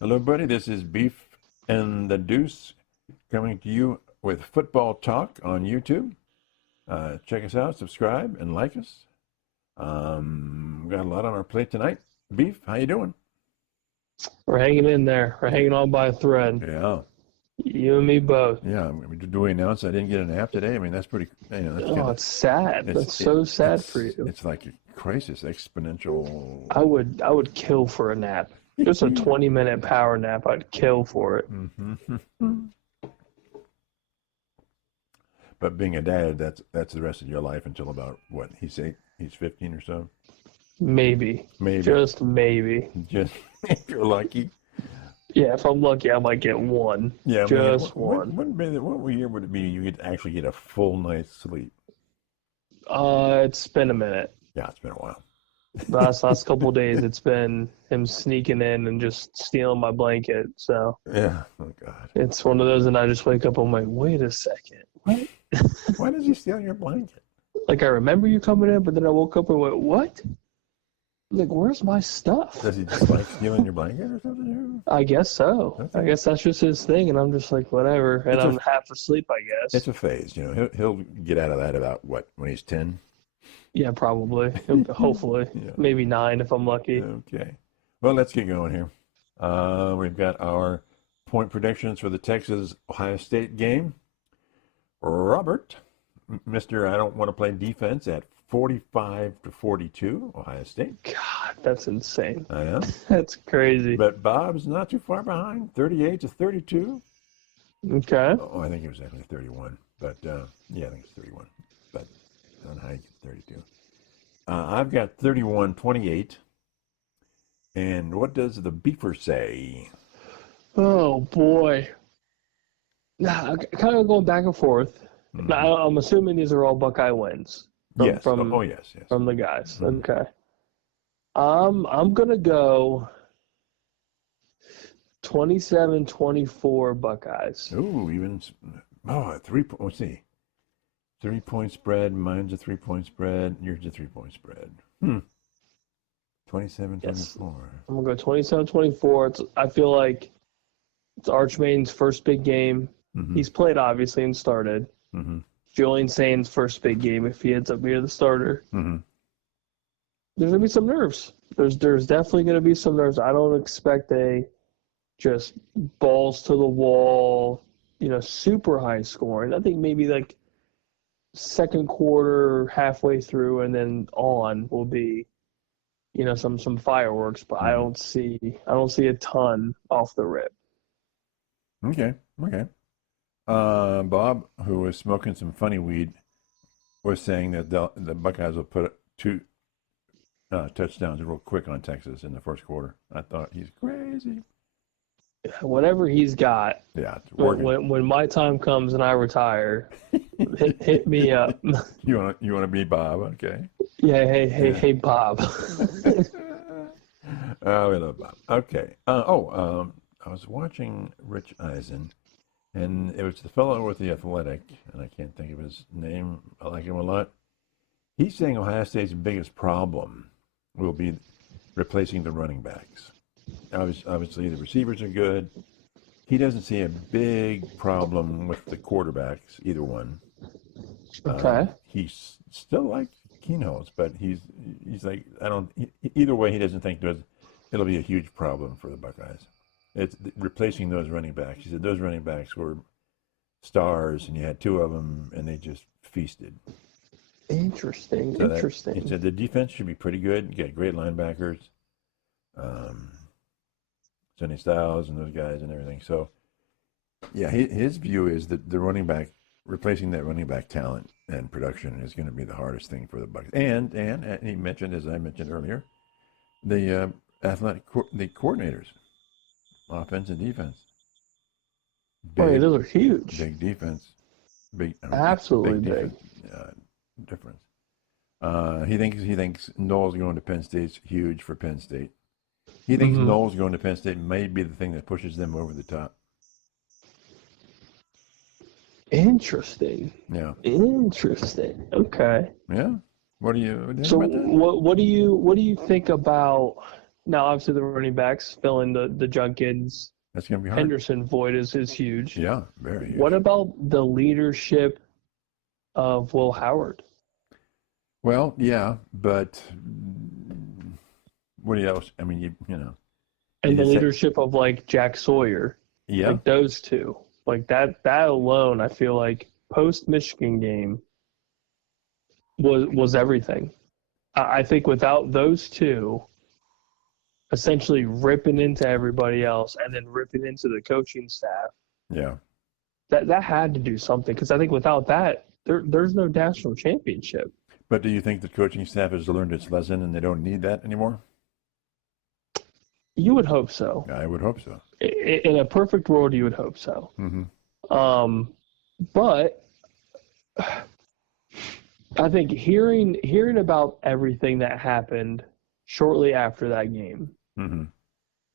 Hello, buddy. This is Beef and the Deuce coming to you with Football Talk on YouTube. Check us out, subscribe, and like us. We got a lot on our plate tonight. Beef, how you doing? We're hanging in there. We're hanging on by a thread. Yeah. You and me both. Yeah. Do we announce I didn't get a nap today? I mean, that's pretty. It's sad. That's so sad for you. It's like a crisis, exponential. I would kill for a nap. Just a 20-minute power nap. I'd kill for it. Mm-hmm. But being a dad, that's the rest of your life until about what? He's 15 or so. Maybe. Just maybe. Just if you're lucky. Yeah, if I'm lucky, I might get one. Yeah, just one. What year would it be you could actually get a full night's sleep? It's been a minute. Yeah, it's been a while. The last couple of days, it's been him sneaking in and just stealing my blanket. So yeah, oh God, it's one of those, and I just wake up. I'm like, wait a second, what? Why did he steal your blanket? Like, I remember you coming in, but then I woke up and went, what? Like, where's my stuff? Does he just like stealing your blanket or something? I guess so. Okay. I guess that's just his thing, and I'm just like, whatever. And I'm half asleep, I guess. It's a phase, He'll get out of that about what, when he's 10? Yeah, probably. Hopefully. Yeah. Maybe 9 if I'm lucky. Okay. Well, let's get going here. We've got our point predictions for the Texas-Ohio State game. Robert, Mr. I don't want to play defense at 45-42, Ohio State. God, that's insane. I know. That's crazy. But Bob's not too far behind, 38-32. Okay. Oh, I think it was actually 31. But, yeah, I think it's 31. But I don't know how you get 32. I've got 31-28. And what does the beefer say? Oh, boy. Nah, kind of going back and forth. Mm-hmm. Now, I'm assuming these are all Buckeye wins. Yes. Yes. From the guys. Mm-hmm. Okay. I'm going to go 27-24 Buckeyes. Ooh, even let's see. 3-point spread. Mine's a 3-point spread. Yours a 3-point spread. 27-24. Yes. I'm going to go 27-24. I feel like it's Archmain's first big game. Mm-hmm. He's played, obviously, and started. Mm-hmm. Julian Sain's first big game, if he ends up being the starter. Mm-hmm. There's going to be some nerves. There's definitely going to be some nerves. I don't expect a just balls to the wall, super high scoring. I think maybe like second quarter, halfway through, and then on will be, some fireworks. But I don't see a ton off the rip. Okay. Bob, who was smoking some funny weed, was saying that the Buckeyes will put 2 touchdowns real quick on Texas in the first quarter. I thought he's crazy. Whatever he's got. Yeah, it's working. When my time comes and I retire, hit me up. You want to be Bob? Okay. Yeah. Hey, Bob. Oh, we love Bob. Okay. I was watching Rich Eisen. And it was the fellow with the Athletic, and I can't think of his name. I like him a lot. He's saying Ohio State's biggest problem will be replacing the running backs. Obviously, the receivers are good. He doesn't see a big problem with the quarterbacks, either one. Okay. He's still like Keenholz, but he's like, either way, he doesn't think it'll be a huge problem for the Buckeyes. It's replacing those running backs. He said those running backs were stars, and you had 2 of them, and they just feasted. Interesting. He said the defense should be pretty good. You got great linebackers, Sonny Styles and those guys and everything. So, yeah, his view is that replacing that running back talent and production is going to be the hardest thing for the Bucs. And he mentioned, as I mentioned earlier, the the coordinators. Offense and defense. Those are huge. Big defense. Absolutely big. Difference. He thinks Knowles going to Penn State's huge for Penn State. He thinks Knowles going to Penn State may be the thing that pushes them over the top. Interesting. Yeah. Interesting. Okay. Yeah. What do you? So what do you think about Now, obviously, the running backs filling the Junkins. That's going to be hard. Henderson void is huge. Yeah, very huge. What about the leadership of Will Howard? Well, yeah, but what else? I mean, you know. And the leadership of, like, Jack Sawyer. Yeah. Like, those two. Like, that alone, I feel like, post-Michigan game was everything. I think without those two essentially ripping into everybody else and then ripping into the coaching staff, yeah, that had to do something. Because I think without that, there's no national championship. But do you think the coaching staff has learned its lesson and they don't need that anymore? You would hope so. I would hope so. In a perfect world, you would hope so. Mm-hmm. But I think hearing about everything that happened shortly after that game, mm-hmm.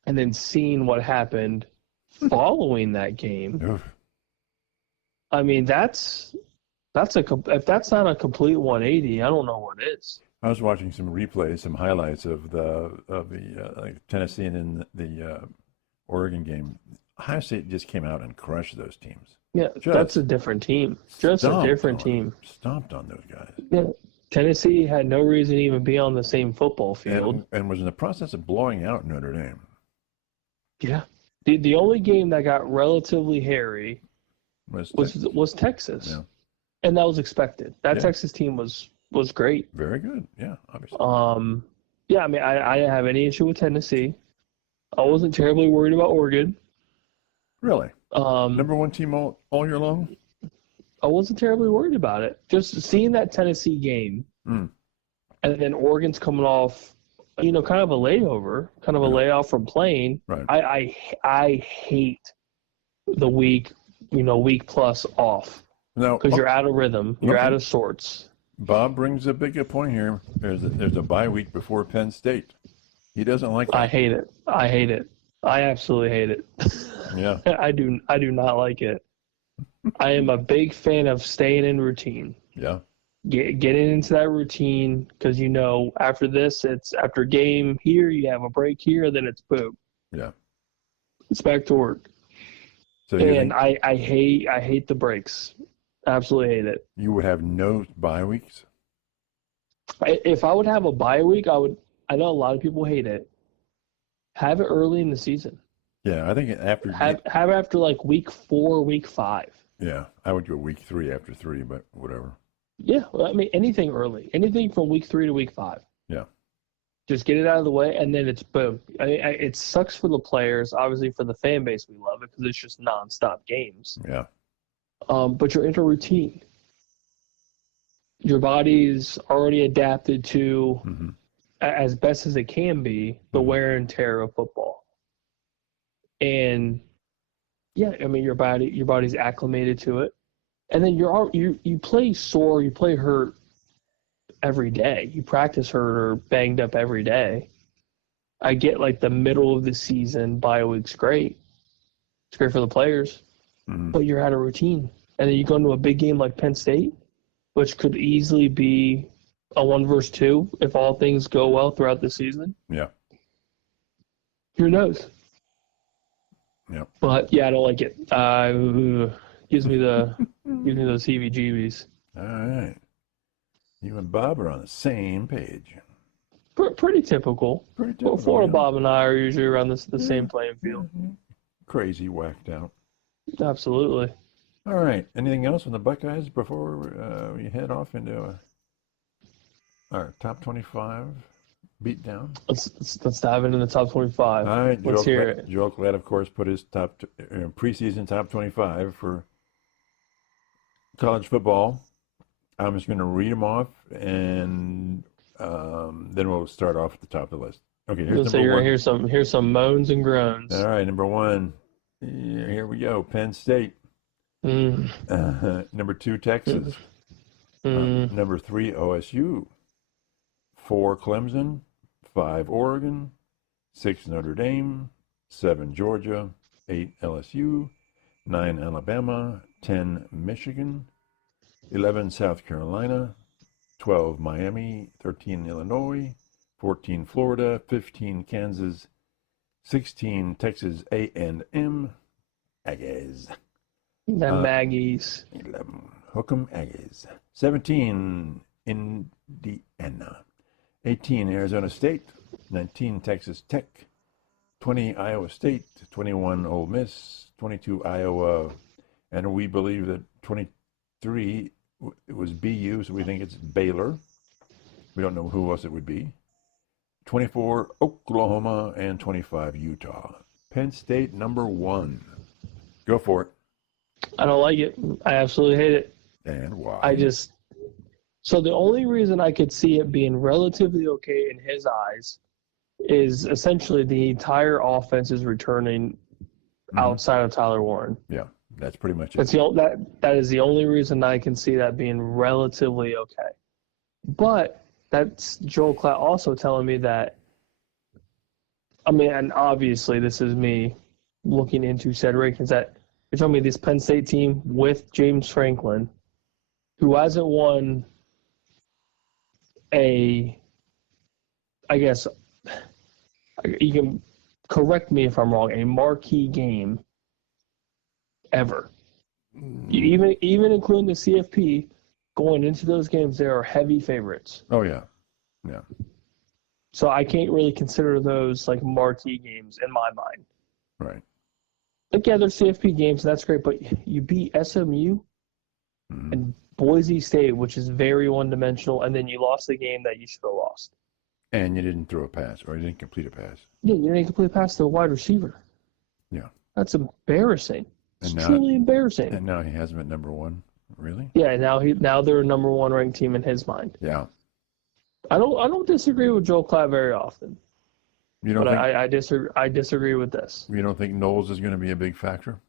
and then seeing what happened following that game, Oof. I mean, if that's not a complete 180, I don't know what is. I was watching some replays, some highlights of the like Tennessee and the Oregon game. Ohio State just came out and crushed those teams. Yeah, that's a different team. Just a different team. Stomped on those guys. Yeah, Tennessee had no reason to even be on the same football field. And was in the process of blowing out Notre Dame. Yeah. The only game that got relatively hairy was Texas. Yeah. And that was expected. That Texas team was great. Very good. Yeah, obviously. Yeah, I mean, I didn't have any issue with Tennessee. I wasn't terribly worried about Oregon. Really? Number one team all year long? I wasn't terribly worried about it. Just seeing that Tennessee game, and then Oregon's coming off, kind of a layover, kind of a layoff from playing. Right. I hate the week plus off. No, because you're out of rhythm, you're out of sorts. Bob brings a big point here. There's a bye week before Penn State. He doesn't like that. I hate it. I absolutely hate it. Yeah. I do not like it. I am a big fan of staying in routine. Yeah. Getting into that routine because after this, it's after game here, you have a break here, then it's boom. Yeah. It's back to work. So I hate the breaks. Absolutely hate it. You would have no bye weeks? If I would have a bye week, I would. I know a lot of people hate it. Have it early in the season. Yeah, I think after have it after like week 4, week 5. Yeah, I would go week 3 after 3, but whatever. Yeah, well, I mean anything early, anything from week 3 to week 5. Yeah. Just get it out of the way, and then it's boom. It sucks for the players. Obviously, for the fan base, we love it because it's just nonstop games. Yeah. But you're in a routine. Your body's already adapted to, as best as it can be, the wear and tear of football. And yeah, I mean your body's acclimated to it, and then you play sore, you play hurt every day. You practice hurt or banged up every day. I get like the middle of the season bye week's great. It's great for the players, but you're out of routine, and then you go into a big game like Penn State, which could easily be a 1 versus 2 if all things go well throughout the season. Yeah. Who knows? Yeah. But yeah, I don't like it. Gives me those heebie-jeebies. All right. You and Bob are on the same page. Pretty typical. Well, Florida Bob and I are usually around the same playing field. Crazy, whacked out. Absolutely. All right. Anything else on the Buckeyes before we head off into our top 25 beatdown? Let's dive into the top 25. All right. Let's hear it. Joel Klatt, of course, put his preseason top 25 for college football. I'm just going to read them off, and then we'll start off at the top of the list. Okay, here's number one. Here's some moans and groans. All right, number 1. Here we go. Penn State. Number 2, Texas. Number 3, OSU. 4, Clemson. 5, Oregon. 6, Notre Dame. 7, Georgia. 8, LSU. 9, Alabama. 10, Michigan. 11, South Carolina. 12, Miami. 13, Illinois. 14 Florida, 15 Kansas, 16 Texas A&M, Aggies. The Maggies. 11 Hook'em Aggies. 17 Indiana. 18 Arizona State. 19 Texas Tech. 20 Iowa State. 21 Ole Miss. 22 Iowa. And we believe that 23 it was BU, so we think it's Baylor. We don't know who else it would be. 24 Oklahoma and 25 Utah. Penn State number 1. Go for it. I don't like it. I absolutely hate it. And why? So the only reason I could see it being relatively okay in his eyes is essentially the entire offense is returning outside of Tyler Warren. Yeah, that's pretty much it. That is the only reason I can see that being relatively okay. But that's Joel Klatt also telling me that, I mean, and obviously this is me looking into said rankings, that you're telling me this Penn State team with James Franklin, who hasn't won I guess, you can correct me if I'm wrong, a marquee game ever. Even including the CFP, going into those games, there are heavy favorites. Oh, yeah. Yeah. So I can't really consider those like marquee games in my mind. Right. Like, yeah, they're CFP games, and that's great, but you beat SMU and Boise State, which is very one-dimensional, and then you lost the game that you should have lost. And you didn't throw a pass, or you didn't complete a pass. Yeah, you didn't complete a pass to a wide receiver. Yeah. That's embarrassing. It's now, truly embarrassing. And now he has him at number 1. Really? Yeah, now they're a number 1 ranked team in his mind. Yeah. I don't disagree with Joel Klatt very often. You don't but think, I disagree with this. You don't think Knowles is going to be a big factor?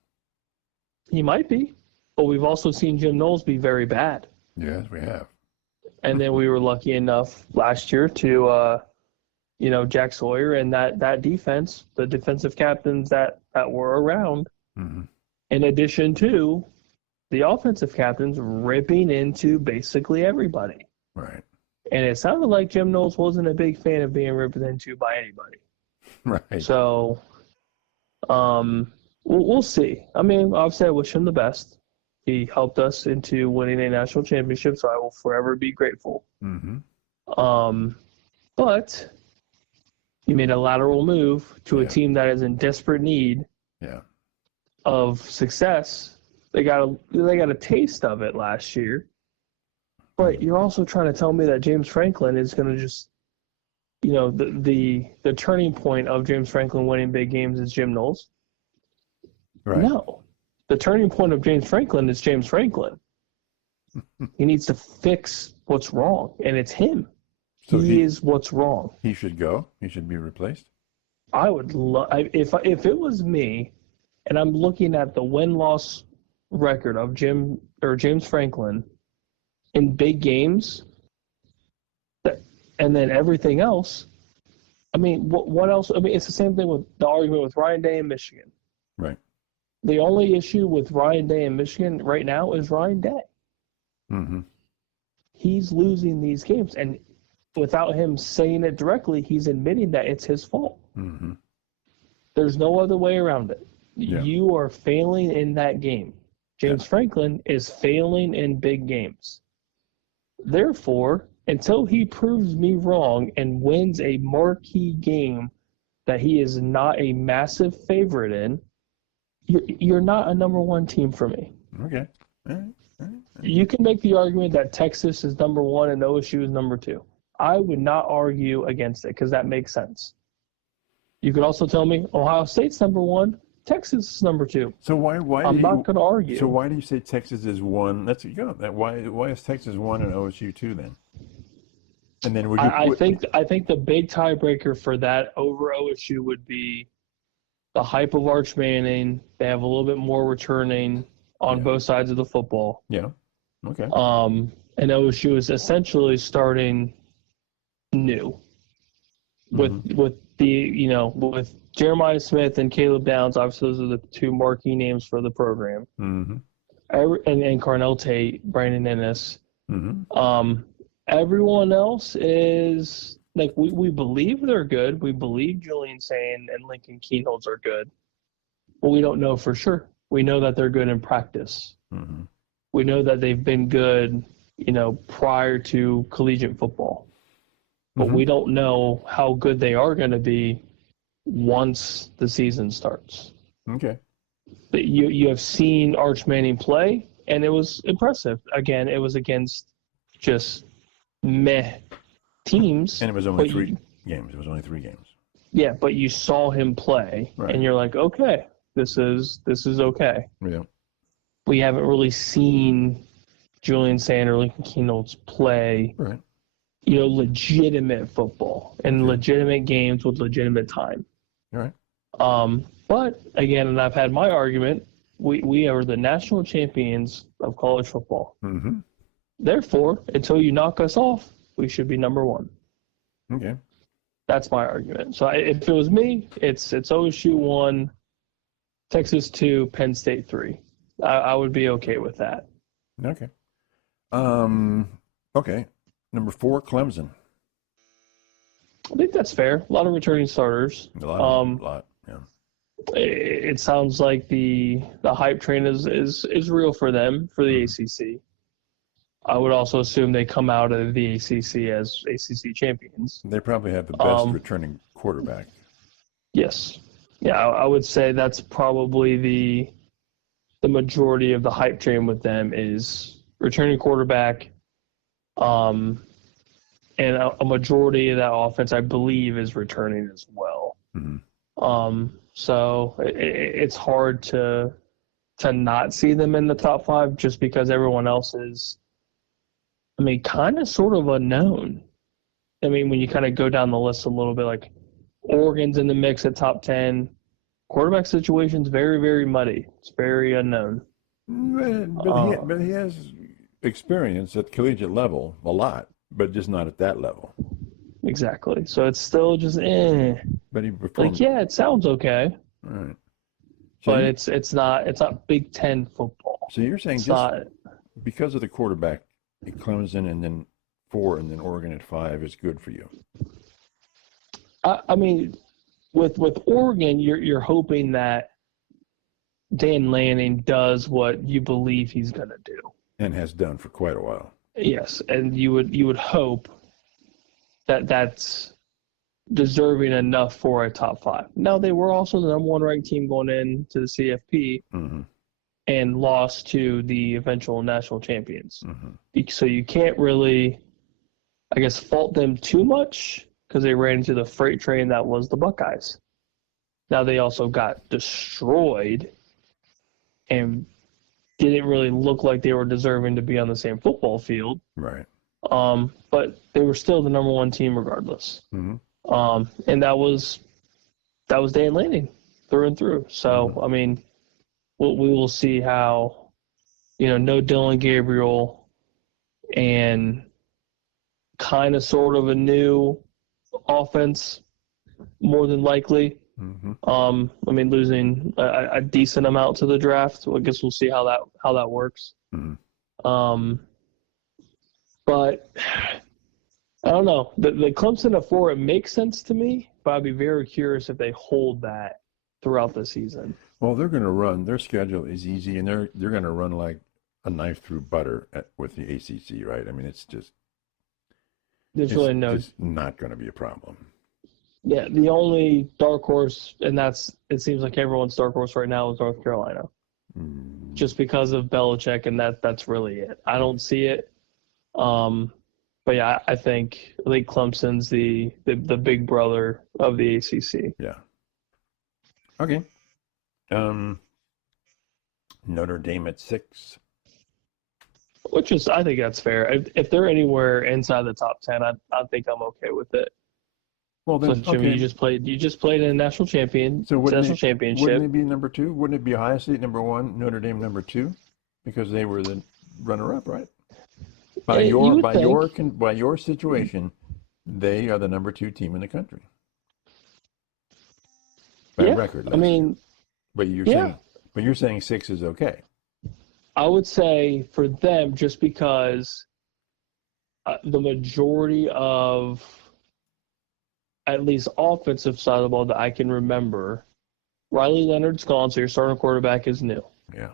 He might be, but we've also seen Jim Knowles be very bad. Yes, we have. And then we were lucky enough last year to, Jack Sawyer and that defense, the defensive captains that were around, in addition to the offensive captains ripping into basically everybody. Right. And it sounded like Jim Knowles wasn't a big fan of being ripped into by anybody. Right. So, we'll see. I mean, obviously I wish him the best. He helped us into winning a national championship, so I will forever be grateful. But you made a lateral move to a team that is in desperate need of success. They got a taste of it last year. But you're also trying to tell me that James Franklin is going to just, the turning point of James Franklin winning big games is Jim Knowles? Right. No. The turning point of James Franklin is James Franklin. He needs to fix what's wrong, and it's him. So he is what's wrong. He should go. He should be replaced. I would love if it was me, and I'm looking at the win-loss record of James Franklin in big games, and then everything else. I mean, what else? I mean, it's the same thing with the argument with Ryan Day in Michigan. Right. The only issue with Ryan Day in Michigan right now is Ryan Day. He's losing these games, and without him saying it directly, he's admitting that it's his fault. There's no other way around it. Yeah. You are failing in that game. James Franklin is failing in big games. Therefore, until he proves me wrong and wins a marquee game that he is not a massive favorite in, you're not a number 1 team for me. Okay. All right. You can make the argument that Texas is number 1 and OSU is number 2. I would not argue against it because that makes sense. You could also tell me Ohio State's number 1, Texas is number 2. So why I'm not going to argue. So why do you say Texas is 1? Let's go. Why is Texas 1 and OSU 2 then? And then I think the big tiebreaker for that over OSU would be the hype of Arch Manning. They have a little bit more returning on both sides of the football. Yeah. Okay. And OSU is essentially starting new with with Jeremiah Smith and Caleb Downs. Obviously, those are the 2 marquee names for the program. And Carnell Tate, Brandon Ennis. Everyone else is Like, we believe they're good. We believe Julian Sane and Lincoln Kienholz are good. But we don't know for sure. We know that they're good in practice. Mm-hmm. We know that they've been good, prior to collegiate football. But we don't know how good they are going to be once the season starts. Okay. But you have seen Arch Manning play, and it was impressive. Again, it was against just meh teams. And it was only three games. It was only 3 games. Yeah, but you saw him play, right. And you're like, okay, this is okay. Yeah. We haven't really seen Julian Sane or Lincoln Kienholz play, right. Legitimate football and legitimate games with legitimate time. All right. But again, and I've had my argument, we are the national champions of college football. Mm-hmm. Therefore, until you knock us off, we should be number 1. Okay. That's my argument. So if it was me, it's OSU 1, Texas 2, Penn State 3. I would be okay with that. Okay. Okay. Number 4, Clemson. I think that's fair. A lot of returning starters. A lot. Yeah. It sounds like the hype train is real for them, for the ACC. I would also assume they come out of the ACC as ACC champions. They probably have the best returning quarterback. Yes. Yeah, I would say that's probably the majority of the hype train with them is returning quarterback. And a majority of that offense, I believe, is returning as well. Mm-hmm. So it's hard to not see them in the top 5 just because everyone else is, kind of sort of unknown. When you kind of go down the list a little bit, like Oregon's in the mix at top 10. Quarterback situation's very, very muddy. It's very unknown. But he has experience at collegiate level a lot, but just not at that level. Exactly. So it's still just But he performed. It sounds okay. All right. So But it's not Big Ten football. So you're saying because of the quarterback, Clemson and then 4 and then Oregon at 5 is good for you. With Oregon, you're hoping that Dan Lanning does what you believe he's going to do, and has done for quite a while. Yes, and you would hope that that's deserving enough for a top 5. Now, they were also the number 1 ranked team going into the CFP. Mm-hmm. And lost to the eventual national champions. Mm-hmm. So you can't really, fault them too much because they ran into the freight train that was the Buckeyes. Now they also got destroyed and didn't really look like they were deserving to be on the same football field. Right. But they were still the number 1 team regardless. Mm-hmm. And that was Dan Lanning through and through. So, Mm-hmm. We will see how, no Dylan Gabriel and kind of sort of a new offense, more than likely. Mm-hmm. Losing a decent amount to the draft. So I guess we'll see how that works. Mm-hmm. But I don't know. The Clemson at 4, it makes sense to me, but I'd be very curious if they hold that throughout the season. Well, they're going to run. Their schedule is easy, and they're going to run like a knife through butter with the ACC, right? It's just there's not going to be a problem. Yeah, the only dark horse, and it seems like everyone's dark horse right now is North Carolina, just because of Belichick, and that's really it. I don't see it. But yeah, I think Clemson's the big brother of the ACC. Yeah. Okay. Notre Dame at 6. I think that's fair. If they're anywhere inside the top 10, I think I'm okay with it. Well, then, Jimmy, you just played in a national championship. Wouldn't it be number 2? Wouldn't it be Ohio State number 1, Notre Dame number 2, because they were the runner-up, right? By your situation, they are the number 2 team in the country. By record. But you're saying 6 is okay. I would say for them, just because the majority of at least offensive side of the ball that I can remember, Riley Leonard's gone, so your starting quarterback is new. Yeah.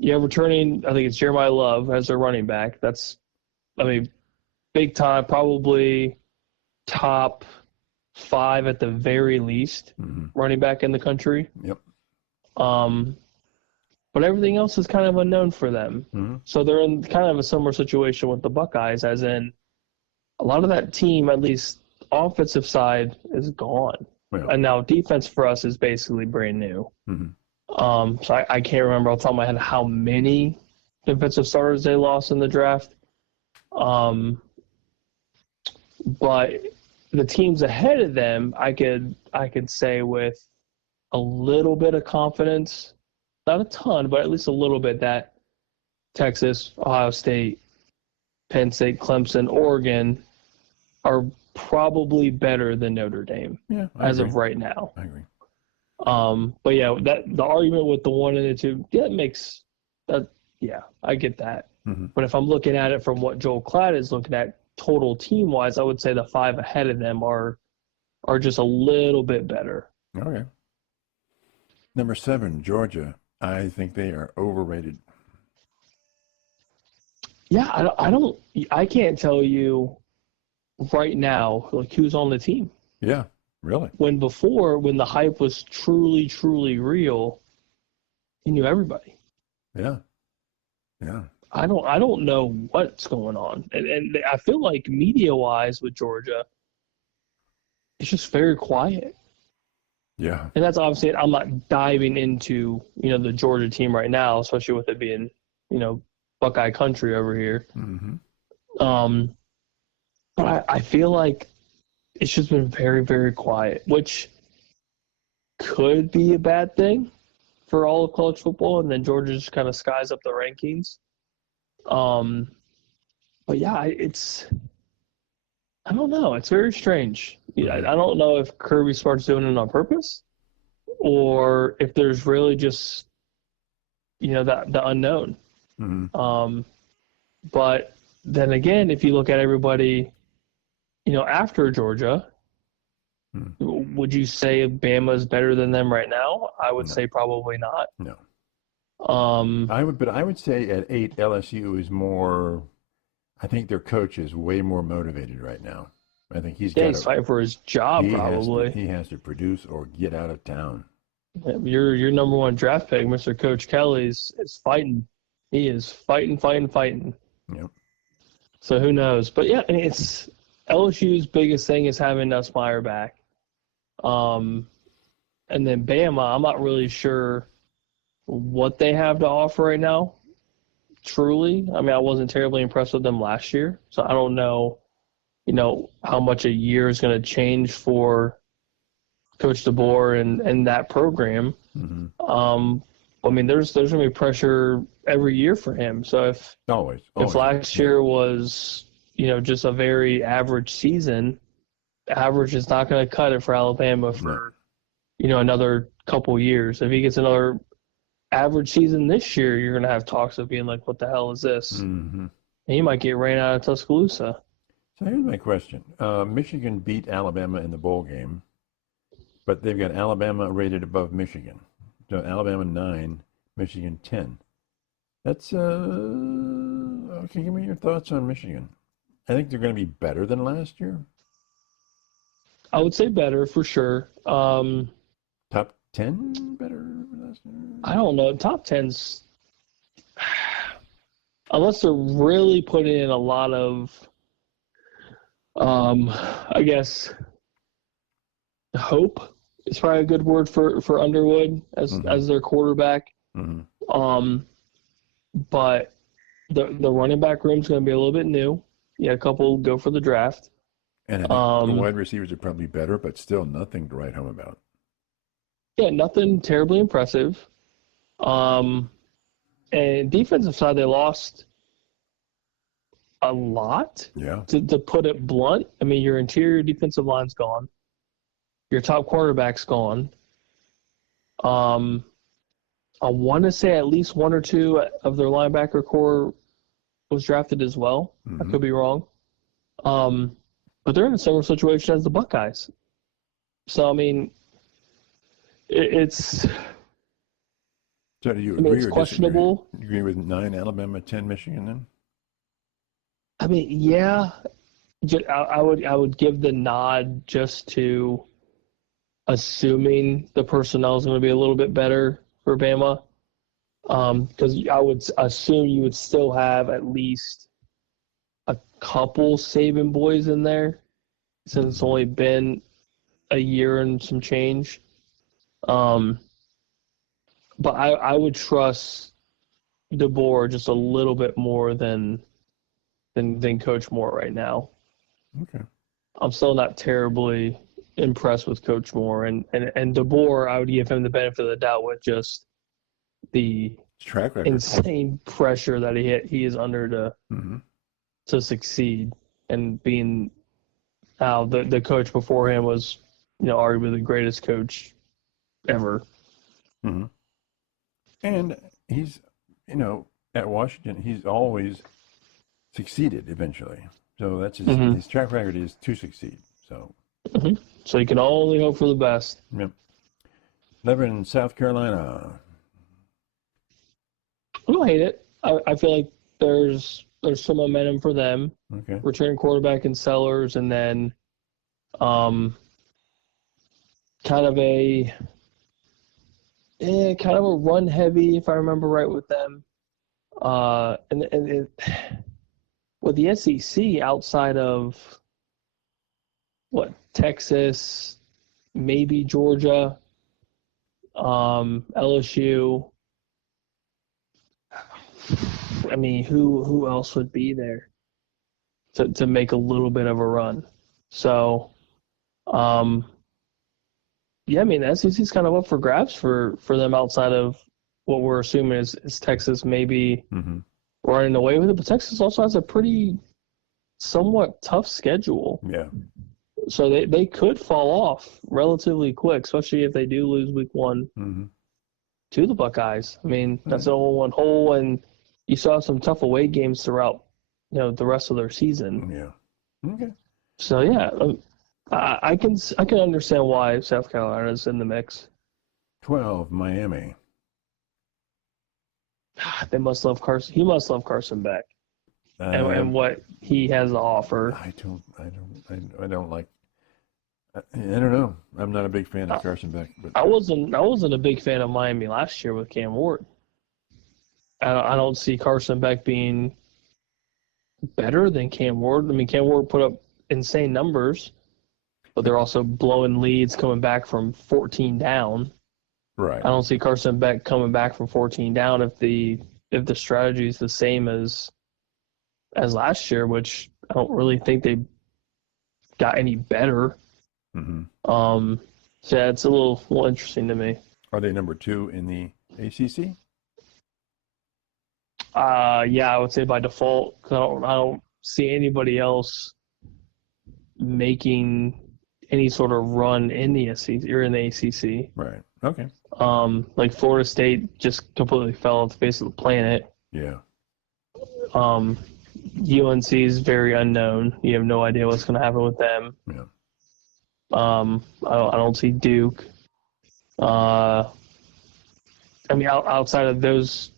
You have returning, I think it's Jeremiah Love as their running back. That's, big time, probably top 5 at the very least running back in the country. Yep. But everything else is kind of unknown for them. So they're in kind of a similar situation with the Buckeyes, as in a lot of that team, at least offensive side, is gone. Yeah. And now defense for us is basically brand new. So I can't remember off the top of my head how many defensive starters they lost in the draft. But the teams ahead of them, I could say with a little bit of confidence, not a ton, but at least a little bit, that Texas, Ohio State, Penn State, Clemson, Oregon are probably better than Notre Dame as of right now. I agree. But yeah, the argument with the 1 and the 2, it makes that. Yeah, I get that. But if I'm looking at it from what Joel Klatt is looking at total team wise, I would say the 5 ahead of them are just a little bit better. Okay. Number 7, Georgia. I think they are overrated. Yeah, I can't tell you right now like who's on the team. Yeah, really. When the hype was truly, truly real, you knew everybody. Yeah. Yeah. I don't know what's going on. And I feel like media-wise with Georgia, it's just very quiet. Yeah. And that's obviously, I'm not diving into, the Georgia team right now, especially with it being, Buckeye country over here. But I feel like it's just been very, very quiet, which could be a bad thing for all of college football. And then Georgia just kind of skies up the rankings. But yeah, I don't know. It's very strange. I don't know if Kirby Smart's doing it on purpose or if there's really just, the unknown. But then again, if you look at everybody, after Georgia, would you say Bama's better than them right now? I would say probably not. No. I would say at 8, LSU is more. I think their coach is way more motivated right now. I think he's fighting for his job probably. He has to produce or get out of town. Your number 1 draft pick, Mr. Coach Kelly, is fighting. He is fighting. Yep. So who knows? But yeah, it's LSU's biggest thing is having Nussmeier back. And then Bama, I'm not really sure what they have to offer right now. Truly, I wasn't terribly impressed with them last year, so I don't know, how much a year is going to change for Coach DeBoer and that program. There's going to be pressure every year for him. So if last year was, just a very average season, average is not going to cut it for Alabama for, another couple years. If he gets another average season this year, you're going to have talks of being like, what the hell is this? And he might get ran out of Tuscaloosa. So here's my question. Michigan beat Alabama in the bowl game, but they've got Alabama rated above Michigan. So Alabama 9, Michigan 10. That's, okay, give me your thoughts on Michigan. I think they're going to be better than last year. I would say better for sure. Top 10 better than last year? I don't know. Top 10's, unless they're really putting in a lot of, I guess, hope is probably a good word for Underwood as their quarterback. But the running back room is going to be a little bit new. Yeah, a couple go for the draft. And the wide receivers are probably better, but still nothing to write home about. Yeah, nothing terribly impressive. And defensive side, they lost a lot. Yeah. To put it blunt, your interior defensive line's gone. Your top quarterback's gone. I want to say at least 1 or 2 of their linebacker core was drafted as well. I could be wrong. But but they're in a similar situation as the Buckeyes. So I mean, it's. So do you agree it's or questionable. disagree? You agree with 9 Alabama, 10 Michigan then? I mean, yeah, I would give the nod just to assuming the personnel is going to be a little bit better for Bama, because I would assume you would still have at least a couple Saban boys in there, since it's only been a year and some change. But I would trust DeBoer just a little bit more than Coach Moore right now. Okay. I'm still not terribly impressed with Coach Moore, and DeBoer, I would give him the benefit of the doubt with just the track record. Insane pressure that he is under to succeed, and being now the coach before him was, arguably the greatest coach ever. Mm-hmm. And he's, at Washington, he's always succeeded eventually. So that's his track record is to succeed. So. So you can only hope for the best. Yep. 11, South Carolina. I don't hate it. I feel like there's some momentum for them. Okay. Returning quarterback in Sellers, and then kind of a run heavy, if I remember right, with them. With the SEC, outside of Texas, maybe Georgia, LSU. I mean, who else would be there to make a little bit of a run? So, yeah, I mean, the SEC's kind of up for grabs for them outside of what we're assuming is Texas maybe running away with it. But Texas also has a pretty somewhat tough schedule. Yeah. So they could fall off relatively quick, especially if they do lose week 1 to the Buckeyes. I mean, that's an 0-1 hole, and you saw some tough away games throughout, the rest of their season. Yeah. Okay. So yeah, I can understand why South Carolina is in the mix. 12, Miami. They must love Carson. He must love Carson Beck, and what he has to offer. I don't like. I don't know. I'm not a big fan of Carson Beck, but I wasn't a big fan of Miami last year with Cam Ward. I don't see Carson Beck being better than Cam Ward. I mean, Cam Ward put up insane numbers, but they're also blowing leads coming back from 14 down. Right. I don't see Carson Beck coming back from 14 down if the strategy is the same as last year, which I don't really think they got any better. So yeah, it's a little interesting to me. Are they number 2 in the ACC? Yeah, I would say by default, because I don't see anybody else making any sort of run in the SEC or in the ACC. Right. Okay. Like Florida State just completely fell off the face of the planet. Yeah. UNC is very unknown. You have no idea what's going to happen with them. Yeah. I don't see Duke. I mean, outside of those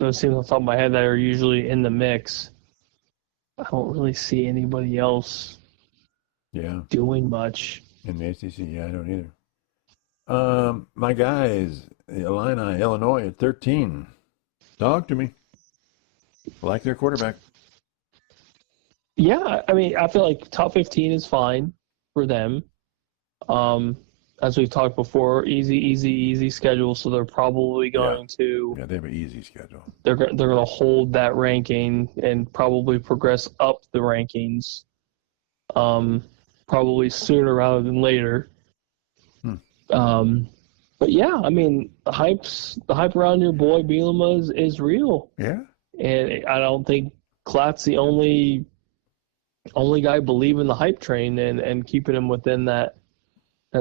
teams on top of my head that are usually in the mix, I don't really see anybody else doing much. In the ACC, yeah, I don't either. My guys, the Illini, Illinois at 13. Talk to me. I like their quarterback. Yeah, I mean, I feel like top 15 is fine for them. As we've talked before, easy schedule, so they're probably going to. Yeah, they have an easy schedule. They're going to hold that ranking and probably progress up the rankings. Probably sooner rather than later. But yeah, I mean, the hype around your boy Bielema is real. Yeah. And I don't think Klatts the only guy believing the hype train and keeping him within that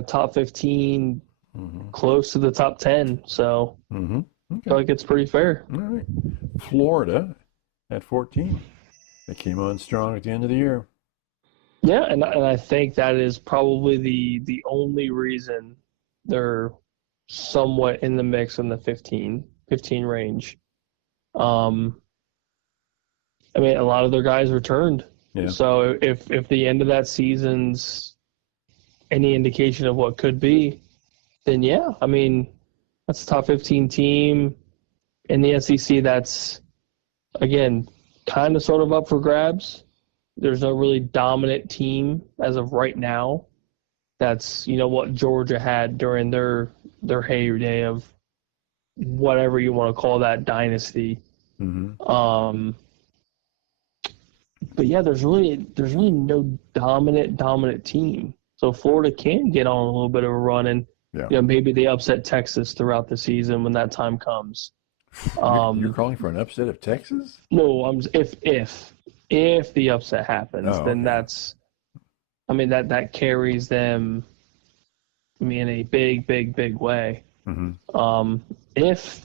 top 15, close to the top 10. So Okay. I feel like it's pretty fair. All right. Florida at 14. They came on strong at the end of the year. Yeah, and I think that is probably the only reason they're somewhat in the mix in the 15 range. I mean, a lot of their guys returned. Yeah. So if the end of that season's any indication of what could be, then yeah, I mean, that's a top 15 team in the SEC. That's, again, kind of sort of up for grabs. There's no really dominant team as of right now. That's, what Georgia had during their heyday of whatever you want to call that dynasty. Mm-hmm. But yeah, there's really no dominant team. So Florida can get on a little bit of a run, and maybe they upset Texas throughout the season when that time comes. You're calling for an upset of Texas? No, if the upset happens, then that's, I mean, that carries them, I mean, in a big way. Mm-hmm. If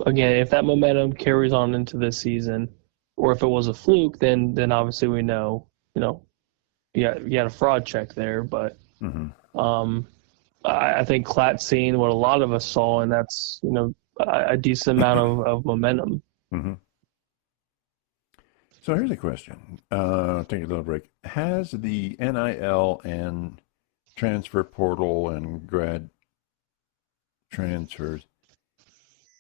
that momentum carries on into this season, or if it was a fluke, then obviously we know, you got a fraud check there. But I think Klatts seen what a lot of us saw, and that's, a decent amount of momentum. Mm-hmm. So here's a question. Take a little break. Has the NIL and transfer portal and grad transfers,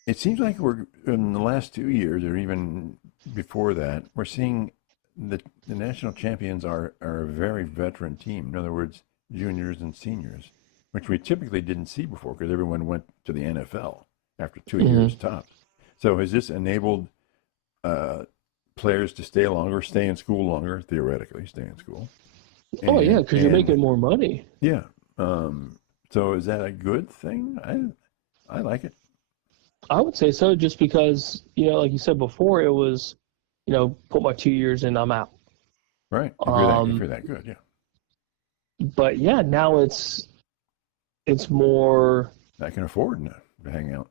it seems like we're, in the last 2 years, or even before that, we're seeing the national champions are a very veteran team. In other words, juniors and seniors, which we typically didn't see before because everyone went to the NFL after 2 years tops. So has this enabled players to stay in school longer, theoretically, stay in school? Because you're making more money. Yeah. So is that a good thing? I like it. I would say so, just because, like you said before, it was, put my 2 years in, I'm out. Right. If you're that good, yeah. But yeah, now it's more. I can afford to hang out.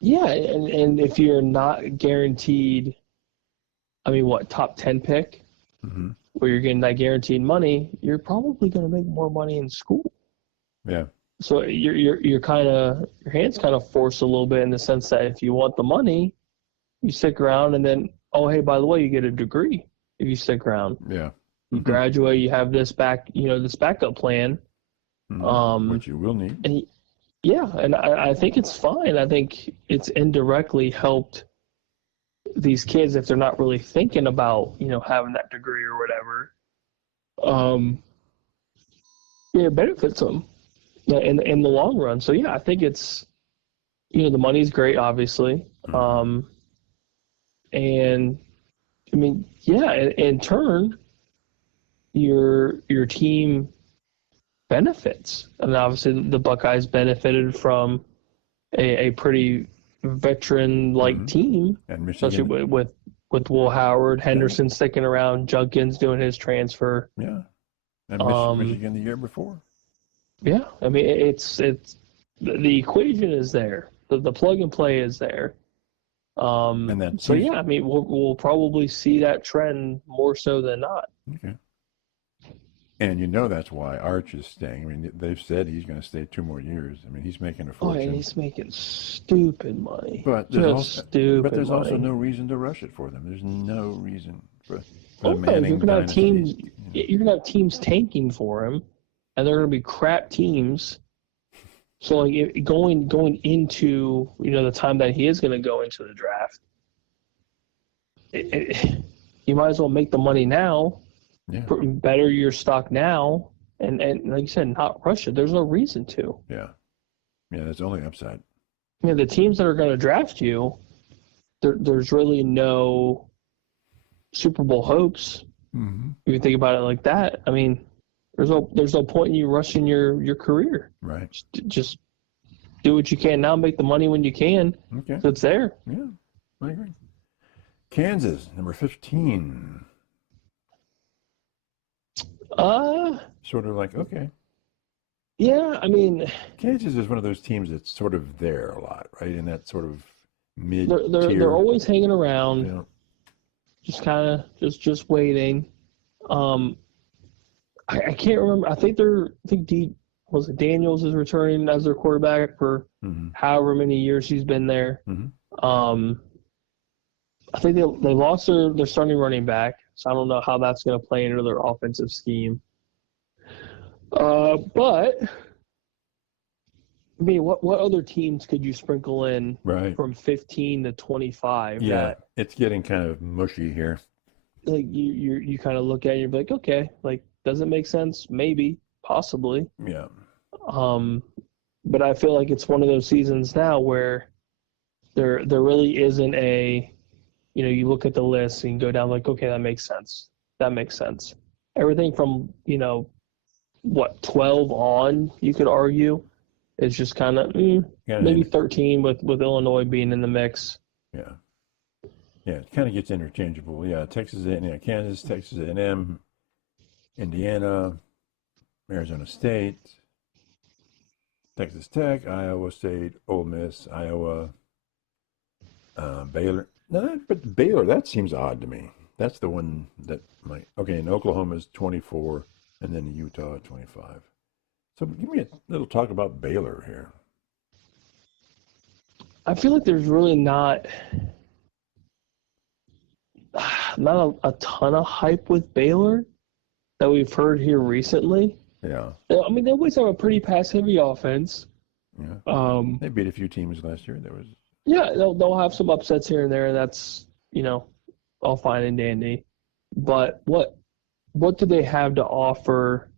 Yeah, and if you're not guaranteed, I mean, top 10 pick, where you're getting that guaranteed money, you're probably going to make more money in school. Yeah. So you're kind of, your hands kind of forced a little bit, in the sense that if you want the money, you stick around, and then, oh, hey, by the way, you get a degree if you stick around. Yeah. You graduate, you have this this backup plan. Which you will need. And and I think it's fine. I think it's indirectly helped these kids, if they're not really thinking about, having that degree or whatever. It benefits them in the long run. So yeah, I think it's, the money's great, obviously. And I mean, in turn, your team benefits. And obviously the Buckeyes benefited from a pretty veteran-like team, and Michigan, especially with Will Howard, Henderson sticking around, Junkins doing his transfer. Yeah, and Michigan the year before. Yeah, I mean, it's the equation is there. The plug and play is there. And then, so yeah, I mean, we'll probably see that trend more so than not. Okay. And that's why Arch is staying. I mean, they've said he's going to stay 2 more years. I mean, he's making a fortune. Oh, and he's making stupid money. But there's also no reason to rush it for them. There's no reason for the Manning you're gonna have teams. dynasty. You're gonna have teams tanking for him, and they're gonna be crap teams. So, like, going into the time that he is going to go into the draft, you might as well make the money now. Yeah. Better your stock now, and like you said, not rush it. There's no reason to. Yeah, that's only upside. The teams that are going to draft you, there's really no Super Bowl hopes. If you think about it like that, I mean, there's no point in you rushing your career. Right. Just do what you can now, make the money when you can. Okay. So it's there. Yeah, I agree. Kansas, number 15. Sort of like, okay. Yeah, I mean, Kansas is one of those teams that's sort of there a lot, right? In that sort of mid. They're always hanging around, just kind of just waiting. I can't remember. I think Daniels is returning as their quarterback for however many years he's been there. I think they lost their starting running back, so I don't know how that's going to play into their offensive scheme. But I mean, what other teams could you sprinkle in from 15 to 25? Yeah, it's getting kind of mushy here. Like you kind of look at it and you're like, okay, like, does it make sense? Maybe, possibly. Yeah. But I feel like it's one of those seasons now where there really isn't a, you look at the list and go down like, okay, that makes sense. That makes sense. Everything from, 12 on, you could argue, is just kind of maybe 13 with Illinois being in the mix. Yeah. Yeah, it kind of gets interchangeable. Yeah, Kansas, Texas A&M, Indiana, Arizona State, Texas Tech, Iowa State, Ole Miss, Iowa, Baylor. No, but Baylor, that seems odd to me. That's the one that might. Okay, and Oklahoma is 24, and then Utah 25. So give me a little talk about Baylor here. I feel like there's really not a ton of hype with Baylor that we've heard here recently. Yeah. I mean, they always have a pretty pass-heavy offense. Yeah. They beat a few teams last year. Yeah, they'll have some upsets here and there, and that's, all fine and dandy. But what do they have to offer,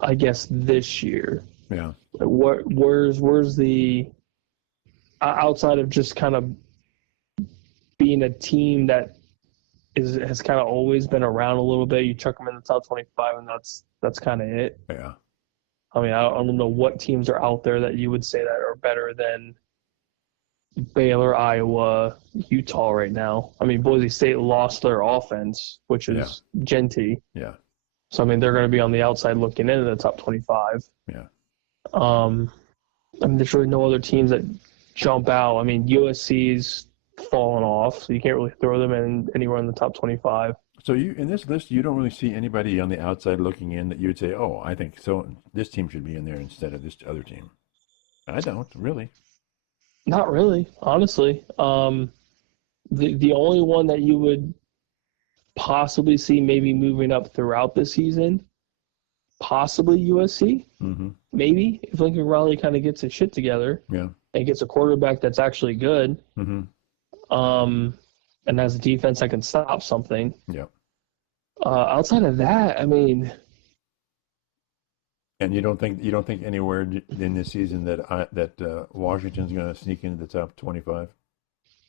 I guess, this year? Yeah. Where's the outside of just kind of being a team that has kind of always been around a little bit? You chuck them in the top 25, and that's kind of it. Yeah. I mean, I don't know what teams are out there that you would say that are better than Baylor, Iowa, Utah right now. I mean, Boise State lost their offense, which is Genty. Yeah. So, I mean, they're going to be on the outside looking into the top 25. Yeah. I mean, there's really no other teams that jump out. I mean, USC's fallen off, so you can't really throw them in anywhere in the top 25. So in this list, you don't really see anybody on the outside looking in that you would say, oh, I think so. This team should be in there instead of this other team. I don't really. Not really, honestly. The only one that you would possibly see maybe moving up throughout the season, possibly USC. Maybe if Lincoln Riley kind of gets his shit together. Yeah. And gets a quarterback that's actually good. And has a defense that can stop something. Yeah. Outside of that, I mean. And you don't think anywhere in this season that Washington's going to sneak into the top 25?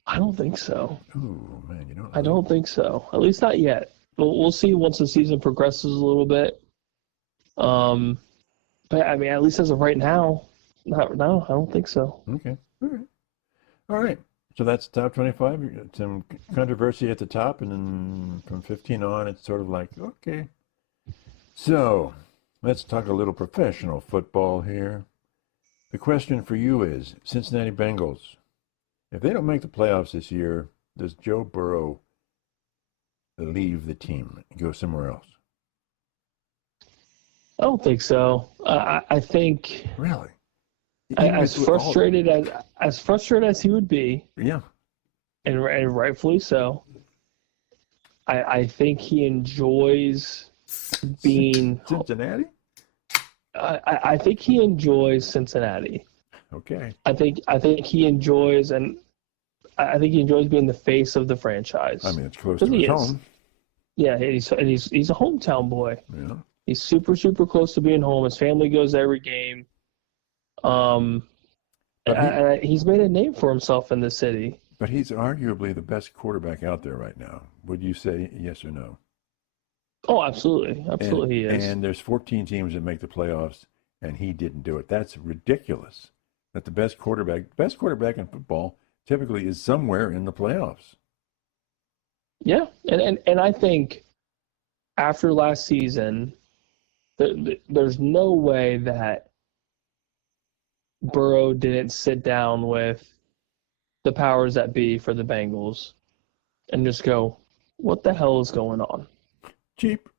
I don't think so. Ooh, man, you don't. I don't think so. At least not yet. We'll see once the season progresses a little bit. But I mean, at least as of right now, no, I don't think so. Okay. All right. So that's top 25. You got some controversy at the top, and then from 15 on, it's sort of like, okay. So let's talk a little professional football here. The question for you is, Cincinnati Bengals, if they don't make the playoffs this year, does Joe Burrow leave the team and go somewhere else? I don't think so. I think really, as frustrated as he would be, yeah, and rightfully so. I think he enjoys being Cincinnati. I think he enjoys Cincinnati. Okay. I think he enjoys being the face of the franchise. I mean, it's close to his home. Yeah, he's a hometown boy. Yeah. He's super, super close to being home. His family goes to every game. And he's made a name for himself in the city. But he's arguably the best quarterback out there right now. Would you say yes or no? Oh, absolutely. Absolutely he is. And there's 14 teams that make the playoffs, and he didn't do it. That's ridiculous. That the best quarterback in football typically is somewhere in the playoffs. Yeah, and I think after last season, there's no way that Burrow didn't sit down with the powers that be for the Bengals and just go, what the hell is going on? Cheap.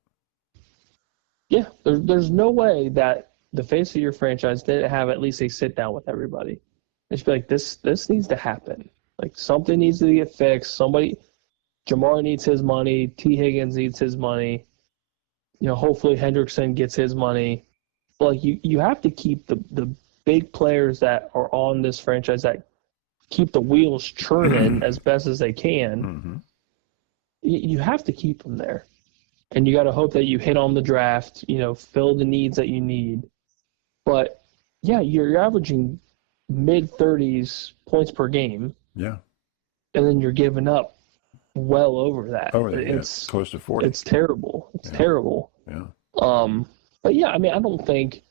Yeah, there's no way that the face of your franchise didn't have at least a sit down with everybody. Just be like, this needs to happen. Like, something needs to get fixed. Jamar needs his money. T. Higgins needs his money. Hopefully Hendrickson gets his money. But like, you have to keep the big players that are on this franchise that keep the wheels churning as best as they can. Mm-hmm. You have to keep them there. And you got to hope that you hit on the draft, fill the needs that you need. But, yeah, you're averaging mid-30s points per game. Yeah. And then you're giving up well over that. It's close to 40. It's terrible. It's terrible. Yeah. But, yeah, I mean, I don't think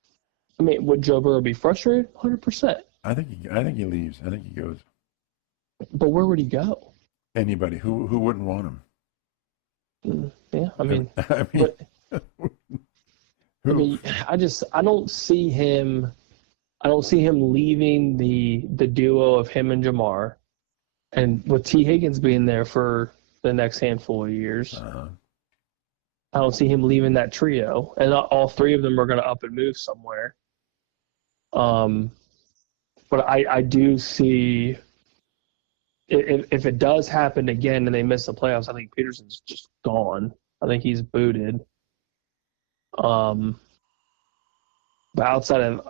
– would Joe Burrow be frustrated? 100%. I think he leaves. I think he goes. But where would he go? Anybody. Who wouldn't want him? Yeah, I mean, I don't see him leaving the duo of him and Jamar, and with T. Higgins being there for the next handful of years. I don't see him leaving that trio, and all three of them are going to up and move somewhere. But I do see. If it does happen again and they miss the playoffs, I think Peterson's just gone. I think he's booted. But outside of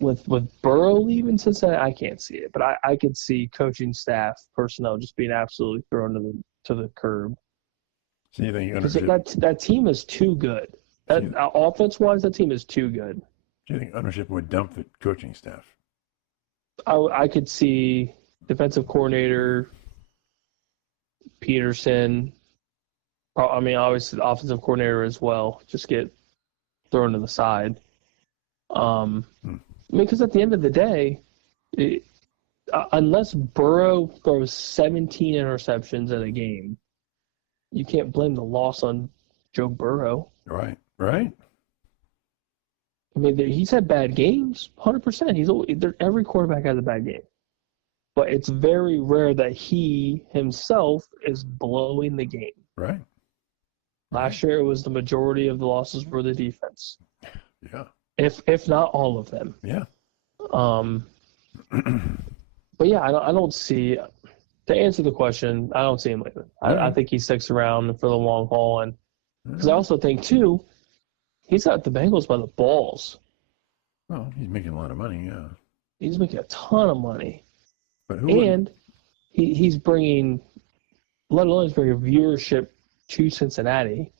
with Burrow leaving Cincinnati, I can't see it. But I could see coaching staff, personnel just being absolutely thrown to the curb. So you think that team is too good. Offense-wise, that team is too good. Do you think ownership would dump the coaching staff? I could see defensive coordinator Peterson. Obviously the offensive coordinator as well. Just get thrown to the side. Because at the end of the day, unless Burrow throws 17 interceptions in a game, you can't blame the loss on Joe Burrow. Right. He's had bad games, 100%. Every quarterback has a bad game. But it's very rare that he himself is blowing the game. Right. Last year, it was the majority of the losses were the defense. Yeah. If not all of them. Yeah. But yeah, I don't see. To answer the question, I don't see him leaving. I think he sticks around for the long haul, and because I also think too, he's got the Bengals by the balls. Well, he's making a lot of money. Yeah. He's making a ton of money. But he's bringing, let alone he's bringing viewership to Cincinnati.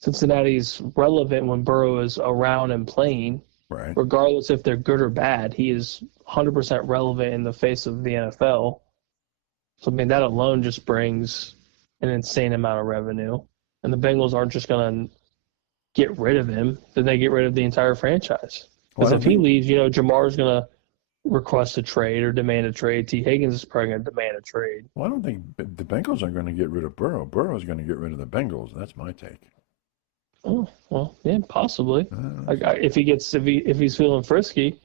Cincinnati's relevant when Burrow is around and playing. Right. Regardless if they're good or bad, he is 100% relevant in the face of the NFL. So, that alone just brings an insane amount of revenue. And the Bengals aren't just going to get rid of him. Then they get rid of the entire franchise. Because if he leaves, Jamar's going to request a trade or demand a trade. T. Higgins is probably going to demand a trade. Well, I don't think the Bengals are going to get rid of Burrow. Burrow's going to get rid of the Bengals. That's my take. Oh, well, yeah, possibly. If he's feeling frisky,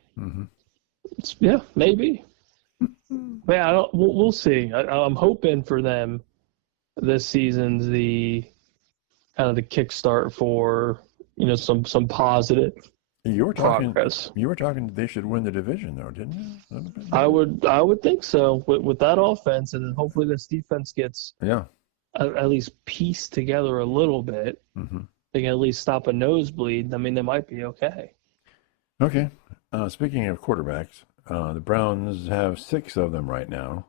yeah, maybe. Yeah, we'll see. I'm hoping for them this season's the kind of the kickstart for some positive. You were progress. talking. They should win the division, though, didn't you? I would think so with that offense, and then hopefully this defense gets at least pieced together a little bit. They can at least stop a nosebleed. They might be okay. Okay. Speaking of quarterbacks, the Browns have 6 of them right now.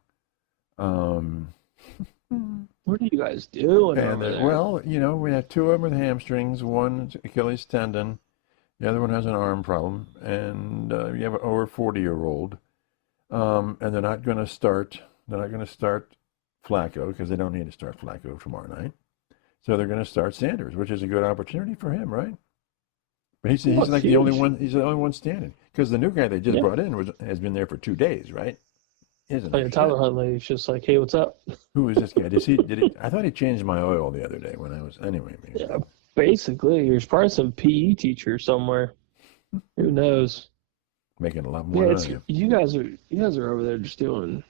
What are you guys doing over there? Well, we have 2 of them with hamstrings, one Achilles tendon. The other one has an arm problem, and you have an over 40-year-old, and they're not going to start. They're not going to start Flacco because they don't need to start Flacco tomorrow night. So they're going to start Sanders, which is a good opportunity for him, right? But he's like the only one. He's the only one standing because the new guy they just brought in has been there for 2 days, right? Tyler Huntley is just like, hey, what's up? Who is this guy? Did he? I thought he changed my oil the other day when I was anyway. Yeah. Basically, there's probably some PE teacher somewhere. Who knows? Making a lot more money. You guys are over there just doing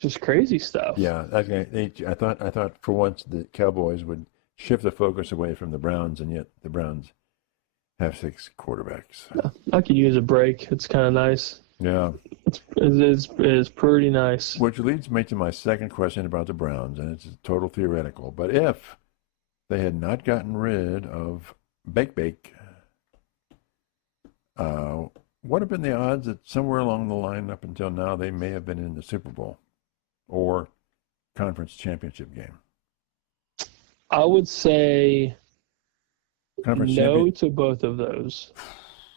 just crazy stuff. Yeah, I thought for once the Cowboys would shift the focus away from the Browns, and yet the Browns have 6 quarterbacks. Yeah, I could use a break. It's kind of nice. Yeah. It's pretty nice. Which leads me to my second question about the Browns, and it's total theoretical. But if they had not gotten rid of Bake, what have been the odds that somewhere along the line up until now they may have been in the Super Bowl or conference championship game? I would say no to both of those.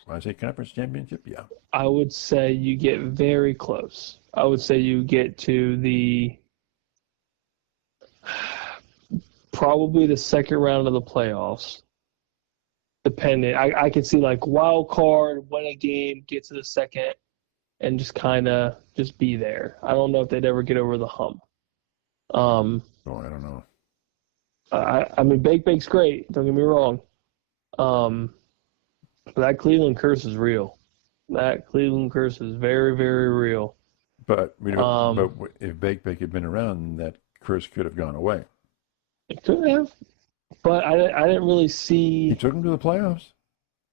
I say conference championship, yeah. I would say you get very close. I would say you get to probably the second round of the playoffs. Depending, I could see like wild card, win a game, get to the second, and just kind of just be there. I don't know if they'd ever get over the hump. I don't know. I mean, Bake's great. Don't get me wrong. But that Cleveland curse is real. That Cleveland curse is very, very real. But if Bake had been around, that curse could have gone away. It could have, but I didn't really see. He took him to the playoffs.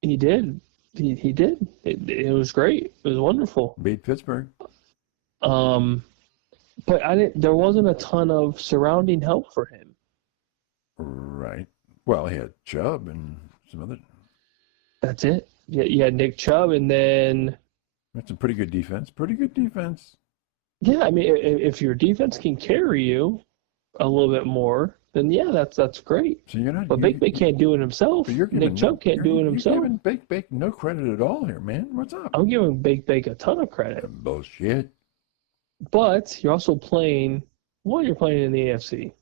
He did. He did. It was great. It was wonderful. Beat Pittsburgh. But there wasn't a ton of surrounding help for him. Right. Well, he had Chubb and some other. That's it. Yeah, you had Nick Chubb, and then that's a pretty good defense. Pretty good defense. Yeah, I mean, if your defense can carry you a little bit more, then yeah, that's great. So you're not. But Bake can't do it himself. Nick Chubb can't do it himself. You're giving Bake no credit at all here, man. What's up? I'm giving Bake a ton of credit. Bullshit. But you're also playing. You're playing in the AFC.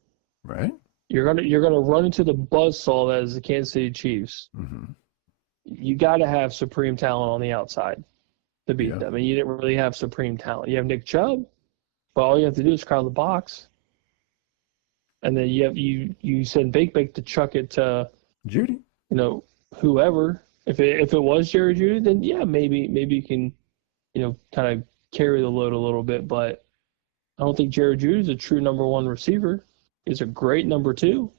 Right. You're gonna run into the buzzsaw that is the Kansas City Chiefs. Mm-hmm. You got to have supreme talent on the outside to beat them, and you didn't really have supreme talent. You have Nick Chubb, but all you have to do is crowd the box, and then you send Bake to chuck it to Judy. Whoever. If it was Jerry Judy, then yeah, maybe you can, kind of carry the load a little bit. But I don't think Jerry Judy is a true number one receiver. He's a great number two.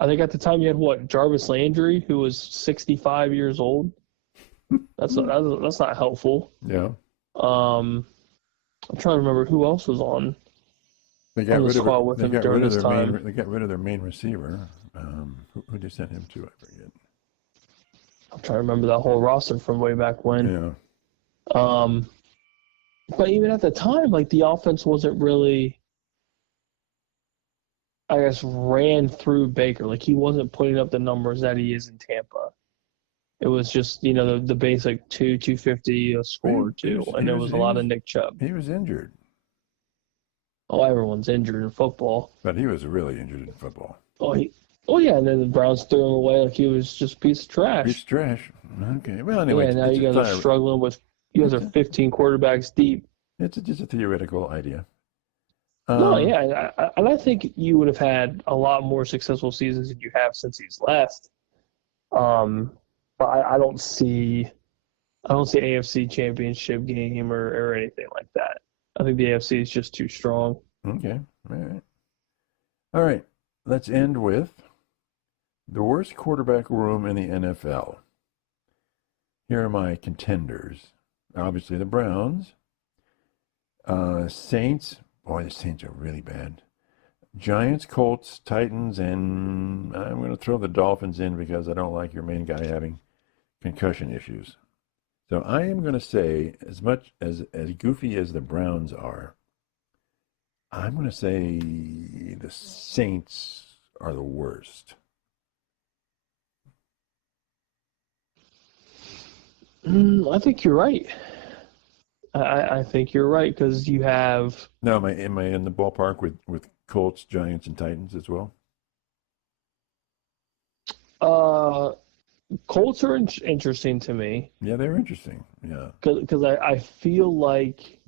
I think at the time you had Jarvis Landry, who was 65 years old. That's not helpful. Yeah. I'm trying to remember who else was on. They got rid of him during this time. They got rid of their main receiver. Who they sent him to? I forget. I'm trying to remember that whole roster from way back when. Yeah. But even at the time, the offense wasn't really, I guess, ran through Baker. He wasn't putting up the numbers that he is in Tampa. It was just, the basic 250 a score or two, and there was a lot of Nick Chubb. He was injured. Oh, everyone's injured in football. But he was really injured in football. Oh yeah, and then the Browns threw him away like he was just a piece of trash. Piece of trash. Okay. Well, anyway. Yeah, now you guys are struggling with. You guys are 15 quarterbacks deep. It's just a theoretical idea. No, yeah, and I think you would have had a lot more successful seasons than you have since he's left. But I don't see AFC Championship game or anything like that. I think the AFC is just too strong. Okay, all right. Let's end with the worst quarterback room in the NFL. Here are my contenders. Obviously, the Browns. Saints. Boy, the Saints are really bad. Giants, Colts, Titans, and I'm going to throw the Dolphins in because I don't like your main guy having concussion issues. So I am going to say, as much as goofy as the Browns are, I'm going to say the Saints are the worst. I think you're right. I think you're right because you have. No, am I in the ballpark with Colts, Giants, and Titans as well? Colts are interesting to me. Yeah, they're interesting. Yeah, because I feel like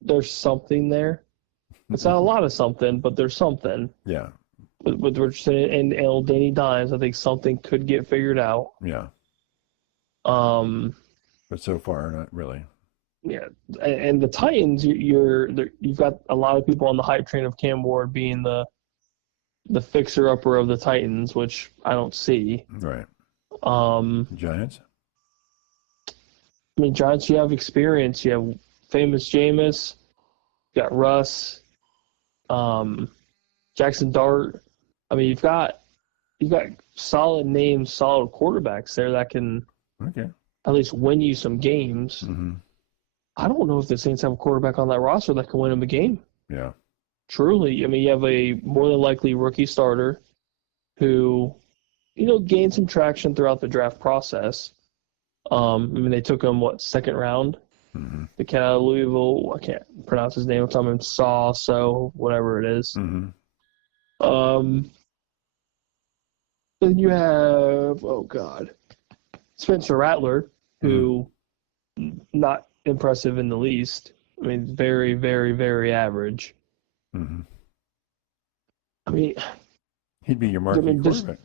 there's something there. It's not a lot of something, but there's something. Yeah. With Richardson and old Danny Dimes, I think something could get figured out. Yeah. But so far, not really. Yeah, and the Titans, you've got a lot of people on the hype train of Cam Ward being the the fixer-upper of the Titans, which I don't see. Right. Giants? I mean, Giants, you have experience. You have famous Jameis. You got Russ. Jackson Dart. I mean, you've got solid names, solid quarterbacks there that can at least win you some games. Mm-hmm. I don't know if the Saints have a quarterback on that roster that can win them a game. Yeah. Truly. I mean, you have a more than likely rookie starter who, gained some traction throughout the draft process. I mean, they took him, second round? Mm-hmm. The kid out of Louisville, I can't pronounce his name. I'm talking about so whatever it is. Mm-hmm. Then you have, Spencer Rattler, who not impressive in the least. I mean, very, very, very average. Mm-hmm. I mean, he'd be your marquee quarterback.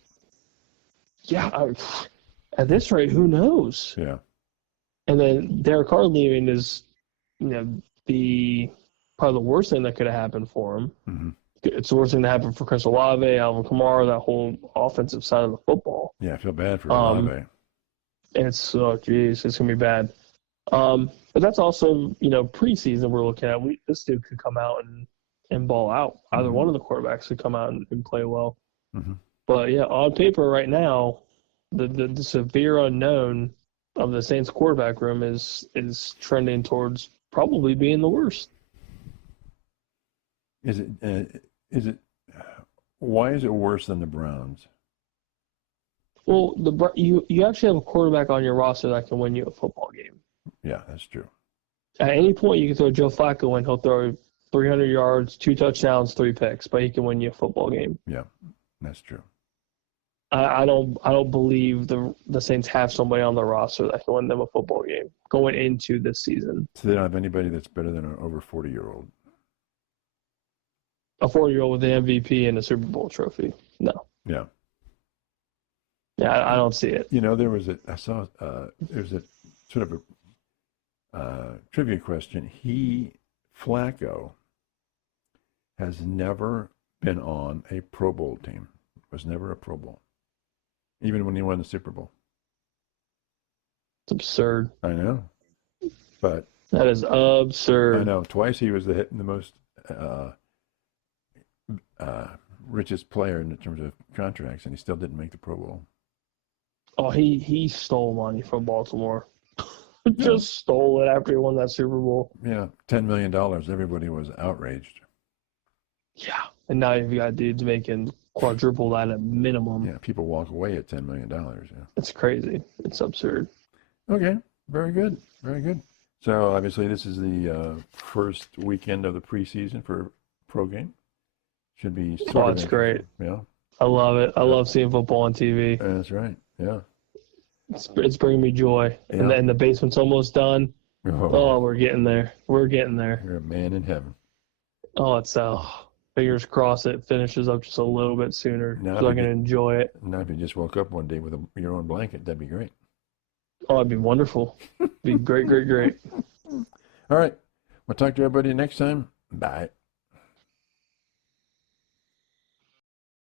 At this rate, who knows? Yeah. And then Derek Carr leaving is, probably the worst thing that could have happened for him. Mm-hmm. It's the worst thing that happened for Chris Olave, Alvin Kamara, that whole offensive side of the football. Yeah, I feel bad for Olave. It's going to be bad. But that's also, preseason we're looking at. This dude could come out and ball out. Either one of the quarterbacks could come out and play well. Mm-hmm. But, yeah, on paper right now, the severe unknown of the Saints quarterback room is trending towards probably being the worst. Why is it worse than the Browns? Well, you actually have a quarterback on your roster that can win you a football game. Yeah, that's true. At any point, you can throw Joe Flacco in. He'll throw 300 yards, 2 touchdowns, 3 picks, but he can win you a football game. Yeah, that's true. I don't believe the Saints have somebody on the roster that can win them a football game going into this season. So they don't have anybody that's better than an over 40-year-old. A 40-year-old with an MVP and a Super Bowl trophy. No. Yeah. Yeah, I don't see it. There was a sort of a trivia question. Flacco has never been on a Pro Bowl team. Was never a Pro Bowl. Even when he won the Super Bowl. It's absurd. I know. But that is absurd. I know. Twice he was the most richest player in terms of contracts, and he still didn't make the Pro Bowl. Oh, he stole money from Baltimore. Just stole it after he won that Super Bowl. Yeah, $10 million. Everybody was outraged. Yeah, and now you've got dudes making quadruple that at minimum. Yeah, people walk away at $10 million. Yeah, it's crazy. It's absurd. Okay, very good, very good. So obviously this is the first weekend of the preseason for pro game. Should be. It's great. Yeah, I love it. I love seeing football on TV. That's right. Yeah, it's bringing me joy. Yeah. And the basement's almost done. Oh, we're getting there. We're getting there. You're a man in heaven. Oh, it's fingers crossed it finishes up just a little bit sooner so I can enjoy it. Now, if you just woke up one day with your own blanket, that'd be great. Oh, it'd be wonderful. It'd be great, great, great. All right. We'll talk to everybody next time. Bye.